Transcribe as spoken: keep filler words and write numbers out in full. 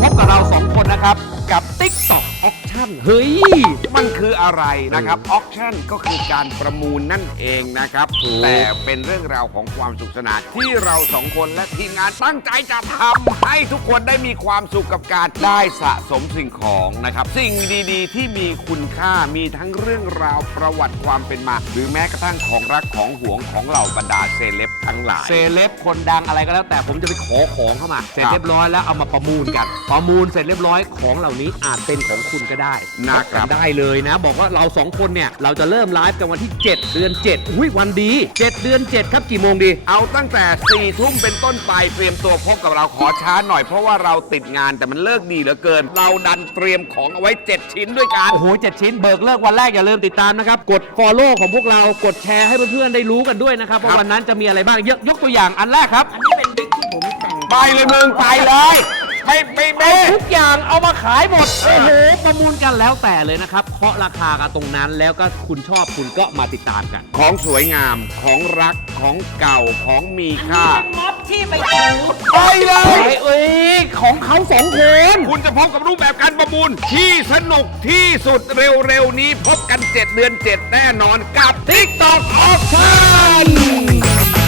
บกับเราสองคนนะครับกับ TikTok Auction เฮ้ยมันคืออะไรนะครับ Auction ก็คือการประมูลนั่นเองนะครับแต่เป็นเรื่องราวของความสุขสนานที่เราสองคนและทีมงานตั้งใจจะทำให้ทุกคนได้มีความสุขกับการได้สะสมสิ่งของนะครับสิ่งดีๆที่มีคุณค่ามีทั้งเรื่องราวประวัติความเป็นมาหรือแม้กระทั่งของรักของหวงของเหล่าบรรดาเซเลบทั้งหลายเซเลบคนดังอะไรก็แล้วแต่ผมจะไปขอของเข้ามาเสร็จเรียบร้อยแล้วเอามาประมูลกันประมูลเสร็จเรียบร้อยของเหล่านี้อาจเป็นของคุณก็ได้นะครับได้เลยนะบอกว่าเราสองคนเนี่ยเราจะเริ่มไลฟ์กันวันที่เจ็ดเดือนเจ็ดอุ้ยวันดีเจ็ดเดือนเจ็ดครับกี่โมงดีเอาตั้งแต่สี่ทุ่มเป็นต้นไปเตรียมตัวพบกับเราขอช้าหน่อยเพราะว่าเราติดงานแต่มันเลิกดีเหลือเกินเราดันเตรียมของเอาไว้เจ็ดชิ้นด้วยกันโอ้โหเจ็ดชิ้นเบิกเลิกวันแรกอย่าลืมติดตามนะครับกด Follow ของพวกเรากดแชร์ให้เพื่อนๆได้รู้กันด้วยนะครับว่าวันนั้นจะมีอะไรบ้างยกยกตัวอย่างอันแรกครับอันนี้เป็นบิ๊กที่ผมแต่งไปเลยมึงไปเลยไม่ไม่ไม่ทุกอย่างเอามาขายหมดโอ้โหประมูลกันแล้วแต่เลยนะครับเคาะราคากันตรงนั้นแล้วก็คุณชอบคุณก็มาติดตามกันของสวยงามของรักของเก่าของมีค่าเป็นม็อบที่ไปถูไปเลยเอ้ยของเขาสองคนคุณจะพบกับรูปแบบการประมูลที่สนุกที่สุดเร็วๆนี้พบกันเจ็ดเดือนเจ็ดแน่นอนกับ TikTok Auction